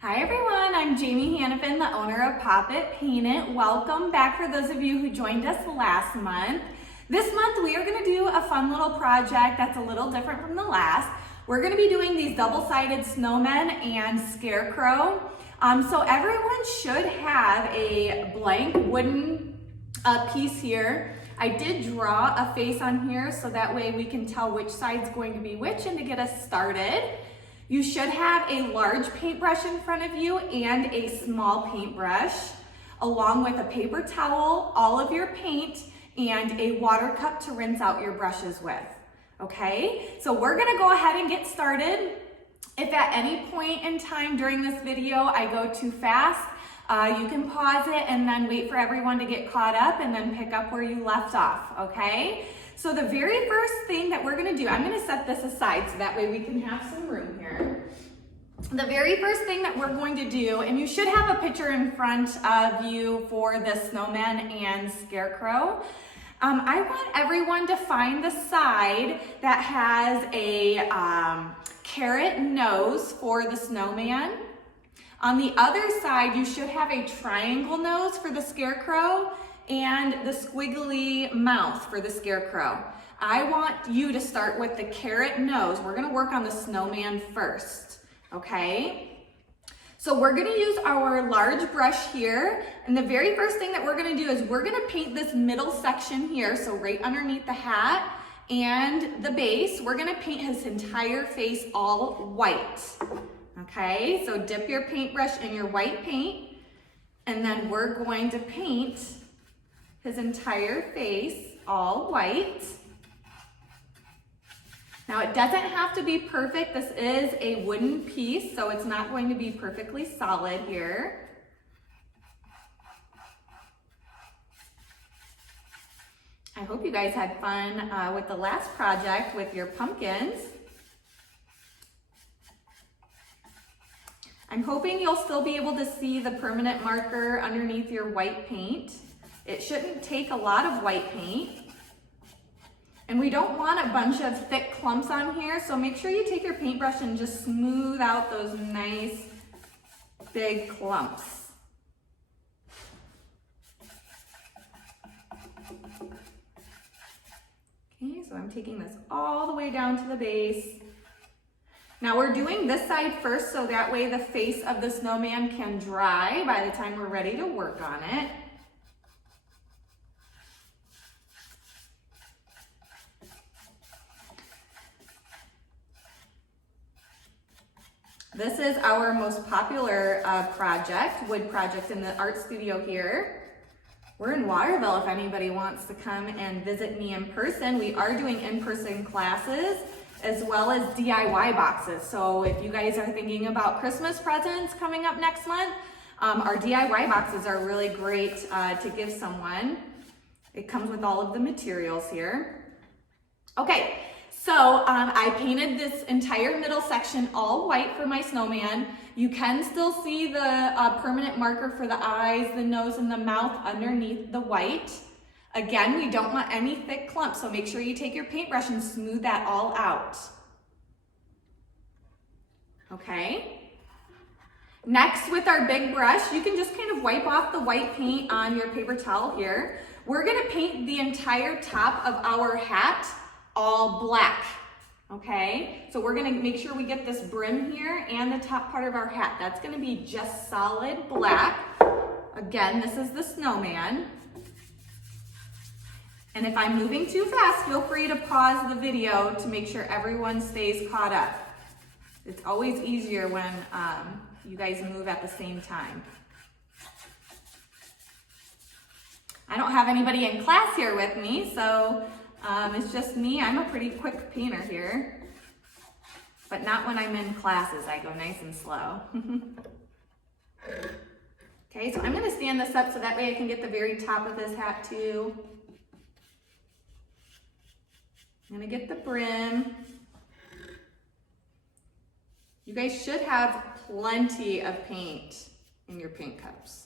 Hi everyone, I'm Jamie Hannafin, the owner of Pop It, Paint It. Welcome back for those of you who joined us last month. This month we are going to do a fun little project that's a little different from the last. We're going to be doing these double-sided snowmen and Scarecrow. So everyone should have a blank wooden piece here. I did draw a face on here so that way we can tell which side's going to be which and to get us started. You should have a large paintbrush in front of you and a small paintbrush, along with a paper towel, all of your paint, and a water cup to rinse out your brushes with. Okay, so we're gonna go ahead and get started. If at any point in time during this video I go too fast, you can pause it and then wait for everyone to get caught up and then pick up where you left off, okay? So the very first thing that we're gonna do, I'm gonna set this aside so that way we can have some room here. The very first thing that we're going to do, and you should have a picture in front of you for the snowman and Scarecrow. I want everyone to find the side that has a carrot nose for the snowman. On the other side, you should have a triangle nose for the Scarecrow and the squiggly mouth for the Scarecrow. I want you to start with the carrot nose. We're gonna work on the snowman first, okay? So we're gonna use our large brush here, and the very first thing that we're gonna do is we're gonna paint this middle section here, so right underneath the hat and the base, we're gonna paint his entire face all white, okay? So dip your paintbrush in your white paint, and then we're going to paint his entire face all white. Now it doesn't have to be perfect. This is a wooden piece, so it's not going to be perfectly solid here. I hope you guys had fun with the last project with your pumpkins. I'm hoping you'll still be able to see the permanent marker underneath your white paint. It shouldn't take a lot of white paint. And we don't want a bunch of thick clumps on here, so make sure you take your paintbrush and just smooth out those nice big clumps. Okay, so I'm taking this all the way down to the base. Now we're doing this side first so that way the face of the snowman can dry by the time we're ready to work on it. This is our most popular wood project in the art studio here. We're in Waterville if anybody wants to come and visit me in person. We are doing in-person classes as well as DIY boxes. So if you guys are thinking about Christmas presents coming up next month, our DIY boxes are really great to give someone. It comes with all of the materials here. Okay. So I painted this entire middle section all white for my snowman. You can still see the permanent marker for the eyes, the nose, and the mouth underneath the white. Again, we don't want any thick clumps, so make sure you take your paintbrush and smooth that all out. Okay. Next, with our big brush, you can just kind of wipe off the white paint on your paper towel here. We're gonna paint the entire top of our hat all black, okay? So we're gonna make sure we get this brim here and the top part of our hat. That's gonna be just solid black. Again, this is the snowman. And if I'm moving too fast, feel free to pause the video to make sure everyone stays caught up. It's always easier when you guys move at the same time. I don't have anybody in class here with me, so it's just me. I'm a pretty quick painter here, but not when I'm in classes. I go nice and slow. Okay, so I'm gonna stand this up so that way I can get the very top of this hat too. I'm gonna get the brim. You guys should have plenty of paint in your paint cups.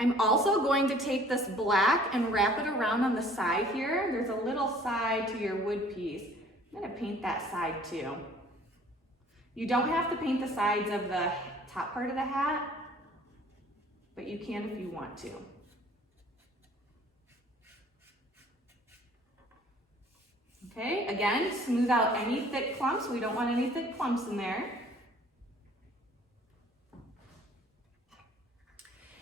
I'm also going to take this black and wrap it around on the side here. There's a little side to your wood piece. I'm gonna paint that side too. You don't have to paint the sides of the top part of the hat, but you can if you want to. Okay, again, smooth out any thick clumps. We don't want any thick clumps in there.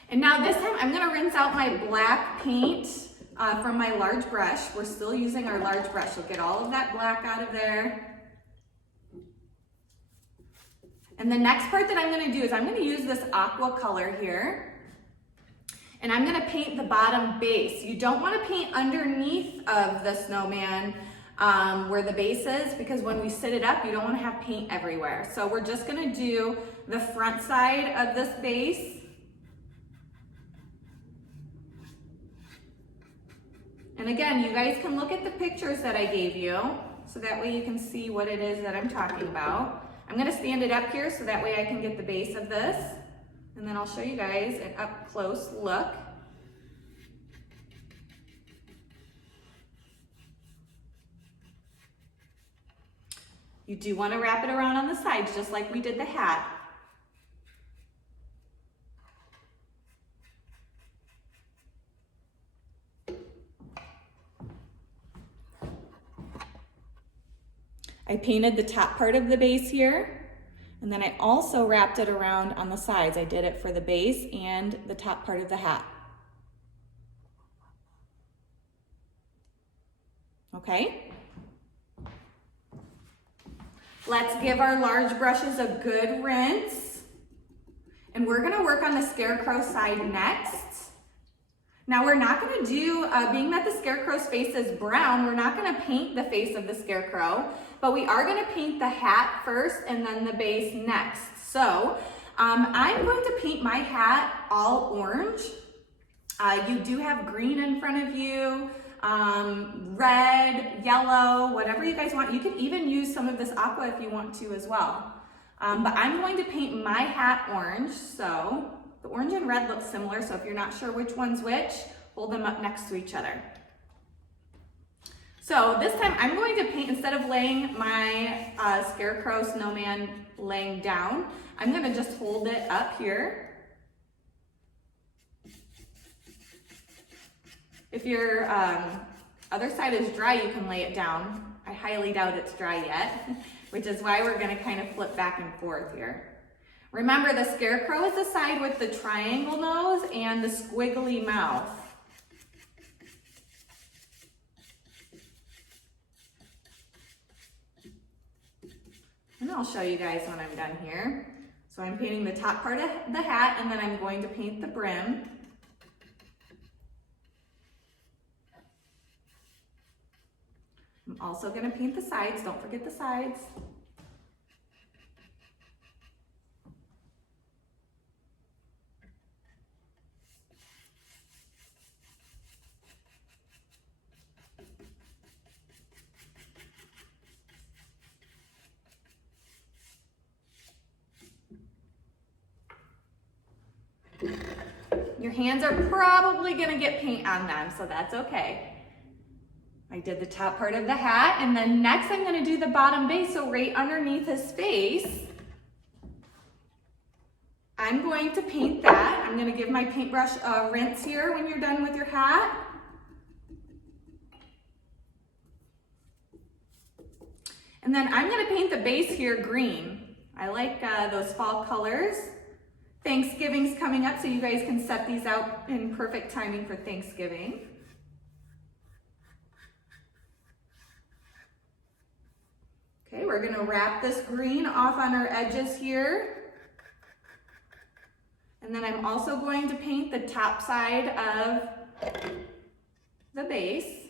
And now this time I'm gonna rinse out my black paint from my large brush. We're still using our large brush. You'll get all of that black out of there. And the next part that I'm gonna do is I'm gonna use this aqua color here. And I'm gonna paint the bottom base. You don't wanna paint underneath of the snowman where the base is, because when we sit it up, you don't wanna have paint everywhere. So we're just gonna do the front side of this base. And again, you guys can look at the pictures that I gave you, so that way you can see what it is that I'm talking about. I'm gonna stand it up here so that way I can get the base of this, and then I'll show you guys an up close look. You do wanna wrap it around on the sides, just like we did the hat. I painted the top part of the base here, and then I also wrapped it around on the sides. I did it for the base and the top part of the hat. Okay? Let's give our large brushes a good rinse. And we're gonna work on the Scarecrow side next. Now we're not gonna do, being that the Scarecrow's face is brown, we're not gonna paint the face of the Scarecrow, but we are gonna paint the hat first and then the base next. So I'm going to paint my hat all orange. You do have green in front of you, red, yellow, whatever you guys want. You can even use some of this aqua if you want to as well. But I'm going to paint my hat orange, so the orange and red look similar, so if you're not sure which one's which, hold them up next to each other. So this time I'm going to paint, instead of laying my Scarecrow snowman laying down, I'm gonna just hold it up here. If your other side is dry, you can lay it down. I highly doubt it's dry yet, which is why we're gonna kind of flip back and forth here. Remember, the Scarecrow is the side with the triangle nose and the squiggly mouth. And I'll show you guys when I'm done here. So I'm painting the top part of the hat, and then I'm going to paint the brim. I'm also going to paint the sides. Don't forget the sides. Your hands are probably gonna get paint on them, so that's okay. I did the top part of the hat, and then next I'm gonna do the bottom base, so right underneath his face. I'm going to paint that. I'm gonna give my paintbrush a rinse here when you're done with your hat. And then I'm gonna paint the base here green. I like those fall colors. Thanksgiving's coming up, so you guys can set these out in perfect timing for Thanksgiving. Okay, we're gonna wrap this green off on our edges here. And then I'm also going to paint the top side of the base.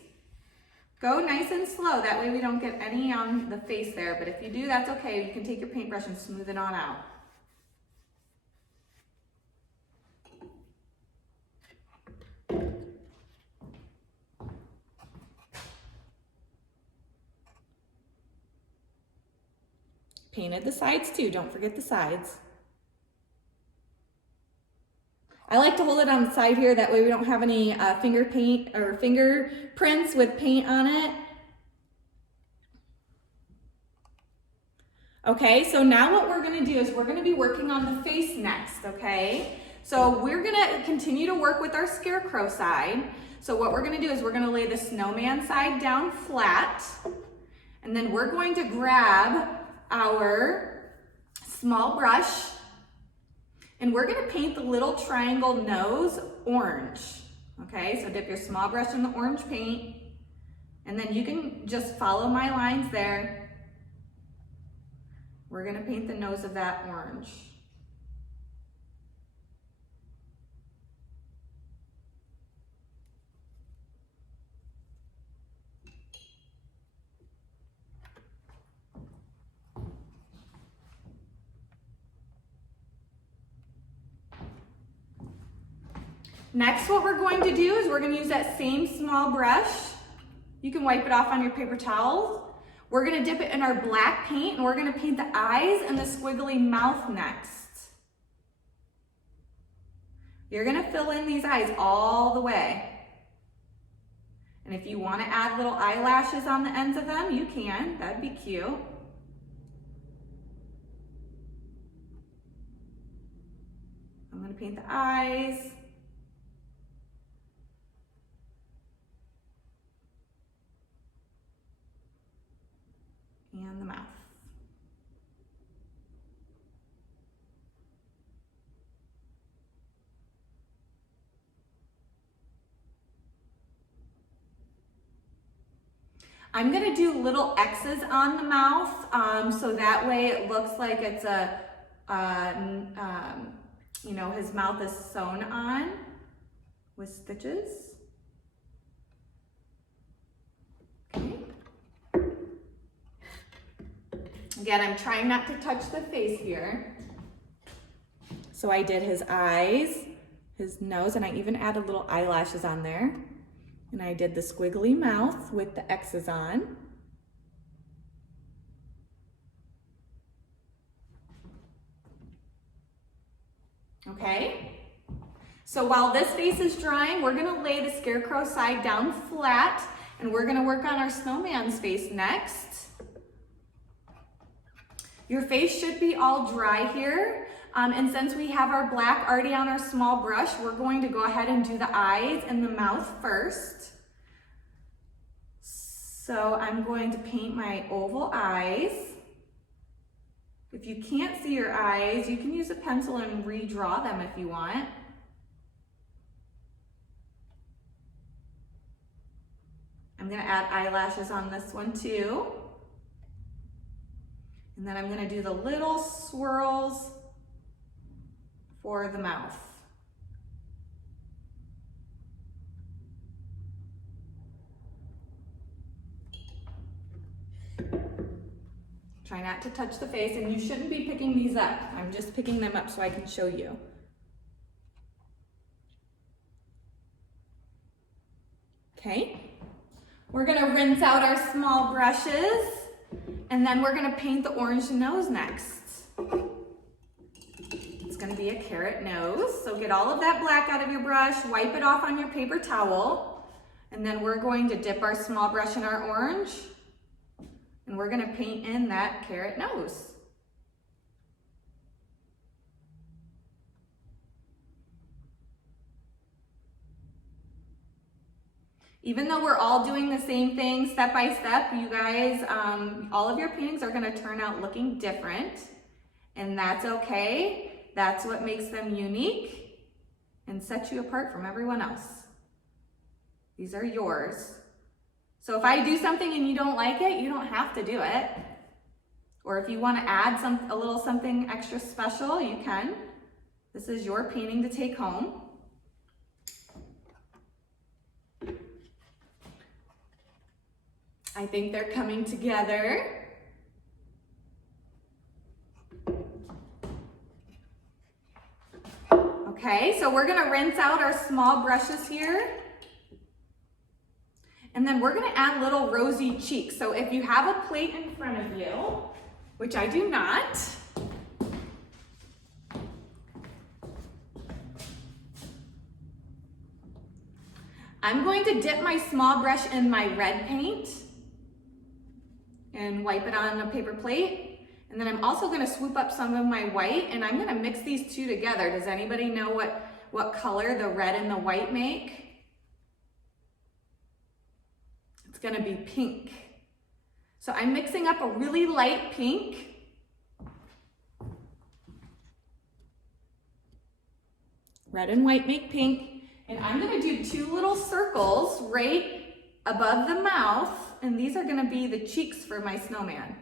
Go nice and slow, that way we don't get any on the face there, but if you do, that's okay. You can take your paintbrush and smooth it on out. Painted the sides too, don't forget the sides. I like to hold it on the side here, that way we don't have any finger paint or fingerprints with paint on it. Okay, so now what we're gonna do is we're gonna be working on the face next, okay? So we're gonna continue to work with our Scarecrow side. So what we're gonna do is we're gonna lay the Snowman side down flat, and then we're going to grab our small brush, and we're gonna paint the little triangle nose orange. Okay, so dip your small brush in the orange paint, and then you can just follow my lines there. We're gonna paint the nose of that orange. Next, what we're going to do is we're going to use that same small brush. You can wipe it off on your paper towels. We're going to dip it in our black paint, and we're going to paint the eyes and the squiggly mouth next. You're going to fill in these eyes all the way. And if you want to add little eyelashes on the ends of them, you can. That'd be cute. I'm going to paint the eyes. And the mouth. I'm gonna do little X's on the mouth, so that way it looks like it's you know, his mouth is sewn on with stitches. Okay. Again, I'm trying not to touch the face here. So I did his eyes, his nose, and I even added little eyelashes on there. And I did the squiggly mouth with the X's on. Okay. So while this face is drying, we're gonna lay the Scarecrow side down flat, and we're gonna work on our Snowman's face next. Your face should be all dry here. And since we have our black already on our small brush, we're going to go ahead and do the eyes and the mouth first. So I'm going to paint my oval eyes. If you can't see your eyes, you can use a pencil and redraw them if you want. I'm gonna add eyelashes on this one too. And then I'm gonna do the little swirls for the mouth. Try not to touch the face, and you shouldn't be picking these up. I'm just picking them up so I can show you. Okay, we're gonna rinse out our small brushes, and then we're gonna paint the orange nose next. It's gonna be a carrot nose. So get all of that black out of your brush, wipe it off on your paper towel, and then we're going to dip our small brush in our orange, and we're gonna paint in that carrot nose. Even though we're all doing the same thing step by step, you guys, all of your paintings are gonna turn out looking different, and that's okay. That's what makes them unique and sets you apart from everyone else. These are yours. So if I do something and you don't like it, you don't have to do it. Or if you want to add a little something extra special, you can. This is your painting to take home. I think they're coming together. Okay, so we're gonna rinse out our small brushes here. And then we're gonna add little rosy cheeks. So if you have a plate in front of you, which I do not, I'm going to dip my small brush in my red paint and wipe it on a paper plate. And then I'm also gonna swoop up some of my white and I'm gonna mix these two together. Does anybody know what color the red and the white make? It's gonna be pink. So I'm mixing up a really light pink. Red and white make pink. And I'm gonna do two little circles right above the mouth. And these are gonna be the cheeks for my snowman.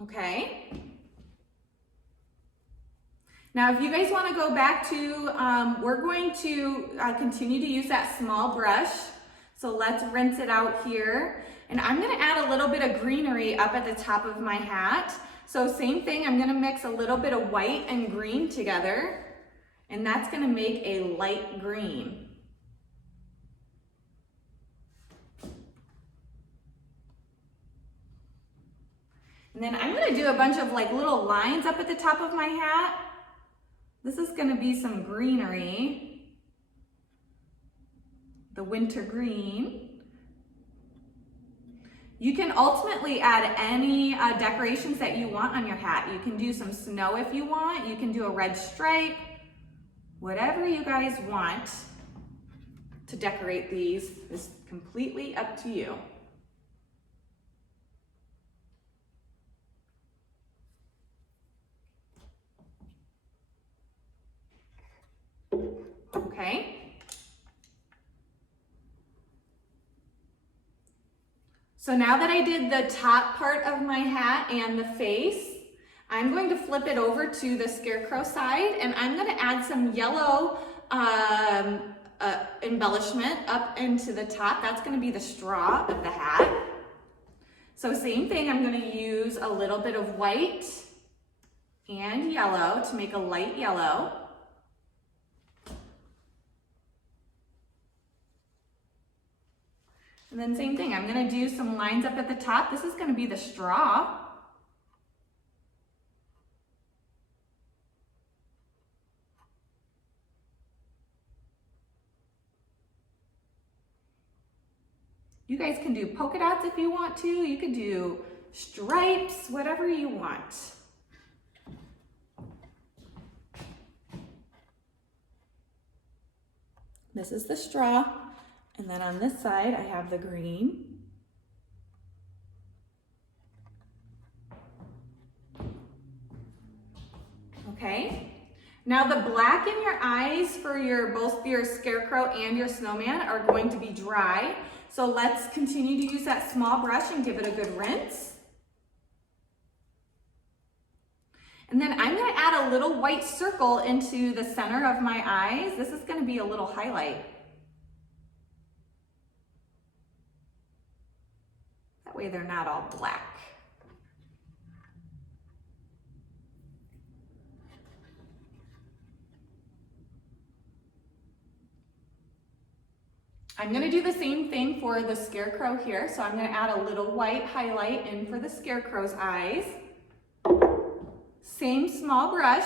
Okay. Now, if you guys want to go back to, we're going to continue to use that small brush. So let's rinse it out here. And I'm going to add a little bit of greenery up at the top of my hat. So same thing, I'm going to mix a little bit of white and green together. And that's going to make a light green. And then I'm gonna do a bunch of like little lines up at the top of my hat. This is gonna be some greenery. The winter green. You can ultimately add any decorations that you want on your hat. You can do some snow if you want. You can do a red stripe. Whatever you guys want to decorate these is completely up to you. Okay. So now that I did the top part of my hat and the face, I'm going to flip it over to the Scarecrow side and I'm going to add some yellow embellishment up into the top. That's going to be the straw of the hat. So same thing, I'm going to use a little bit of white and yellow to make a light yellow. And then same thing, I'm gonna do some lines up at the top. This is gonna be the straw. You guys can do polka dots if you want to. You could do stripes, whatever you want. This is the straw. And then on this side, I have the green. Okay. Now the black in your eyes for both your Scarecrow and your Snowman are going to be dry. So let's continue to use that small brush and give it a good rinse. And then I'm going to add a little white circle into the center of my eyes. This is going to be a little highlight. That way they're not all black. I'm going to do the same thing for the Scarecrow here. So I'm going to add a little white highlight in for the Scarecrow's eyes. Same small brush.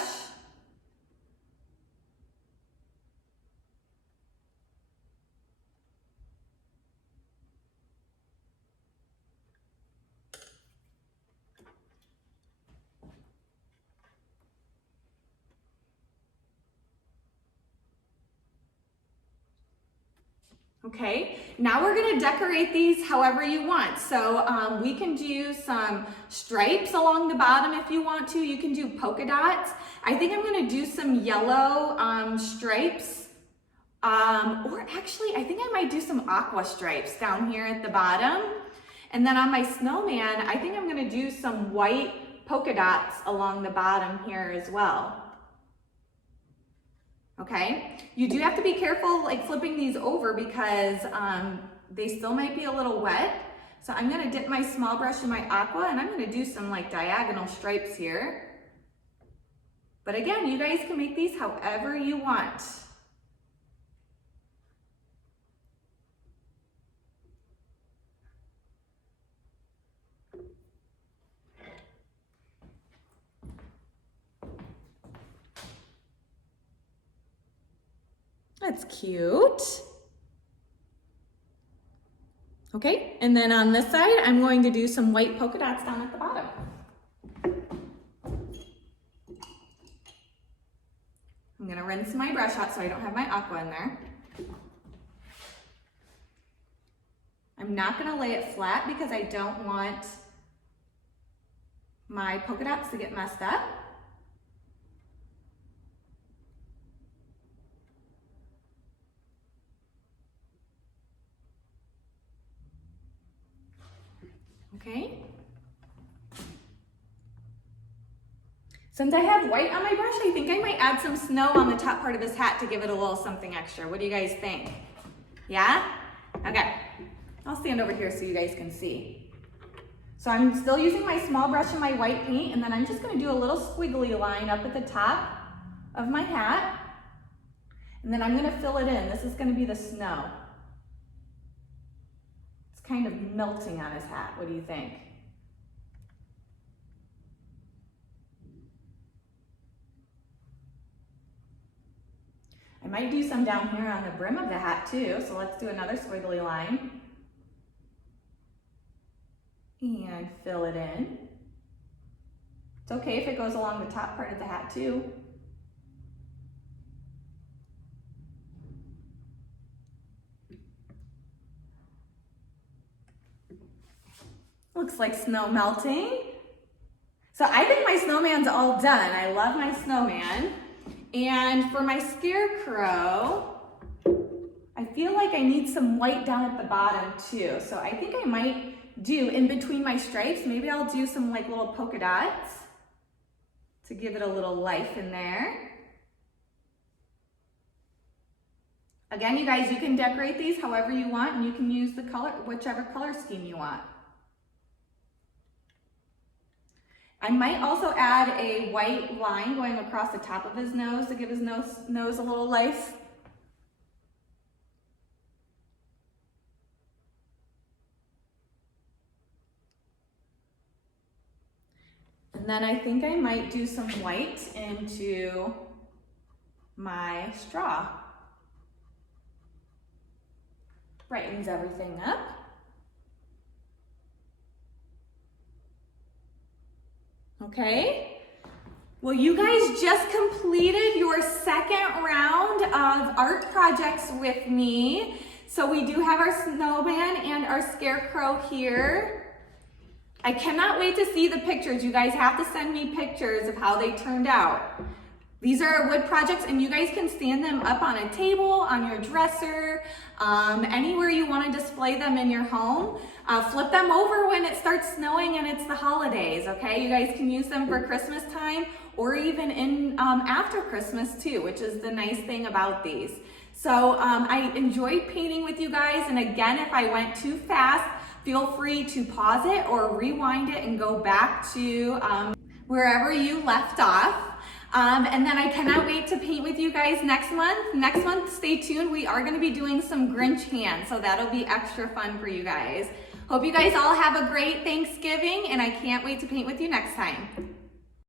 Okay, now we're gonna decorate these however you want. So we can do some stripes along the bottom if you want to. You can do polka dots. I think I'm gonna do some yellow stripes. Or actually, I think I might do some aqua stripes down here at the bottom. And then on my snowman, I think I'm gonna do some white polka dots along the bottom here as well. Okay, you do have to be careful like flipping these over because they still might be a little wet. So I'm gonna dip my small brush in my aqua and I'm gonna do some like diagonal stripes here. But again, you guys can make these however you want. That's cute. Okay, and then on this side, I'm going to do some white polka dots down at the bottom. I'm gonna rinse my brush out so I don't have my aqua in there. I'm not gonna lay it flat because I don't want my polka dots to get messed up. Okay. Since I have white on my brush, I think I might add some snow on the top part of his hat to give it a little something extra. What do you guys think? Yeah? Okay. I'll stand over here so you guys can see. So I'm still using my small brush and my white paint, and then I'm just gonna do a little squiggly line up at the top of my hat. And then I'm gonna fill it in. This is gonna be the snow. Kind of melting on his hat. What do you think? I might do some down here on the brim of the hat too, so let's do another squiggly line. And fill it in. It's okay if it goes along the top part of the hat too. Looks like snow melting. So I think my snowman's all done. I love my snowman. And for my scarecrow, I feel like I need some white down at the bottom too. So I think I might do in between my stripes, maybe I'll do some like little polka dots to give it a little life in there. Again, you guys, you can decorate these however you want, and you can use the color, whichever color scheme you want. I might also add a white line going across the top of his nose to give his nose a little life. And then I think I might do some white into my straw. Brightens everything up. Okay, well, you guys just completed your second round of art projects with me. So we do have our snowman and our scarecrow here. I cannot wait to see the pictures. You guys have to send me pictures of how they turned out. These are wood projects, and you guys can stand them up on a table, on your dresser, anywhere you want to display them in your home. Flip them over when it starts snowing and it's the holidays, okay? You guys can use them for Christmas time or even in after Christmas too, which is the nice thing about these. So I enjoyed painting with you guys, and again, if I went too fast, feel free to pause it or rewind it and go back to wherever you left off. And then I cannot wait to paint with you guys next month. Next month, stay tuned. We are going to be doing some Grinch hands, so that'll be extra fun for you guys. Hope you guys all have a great Thanksgiving, and I can't wait to paint with you next time.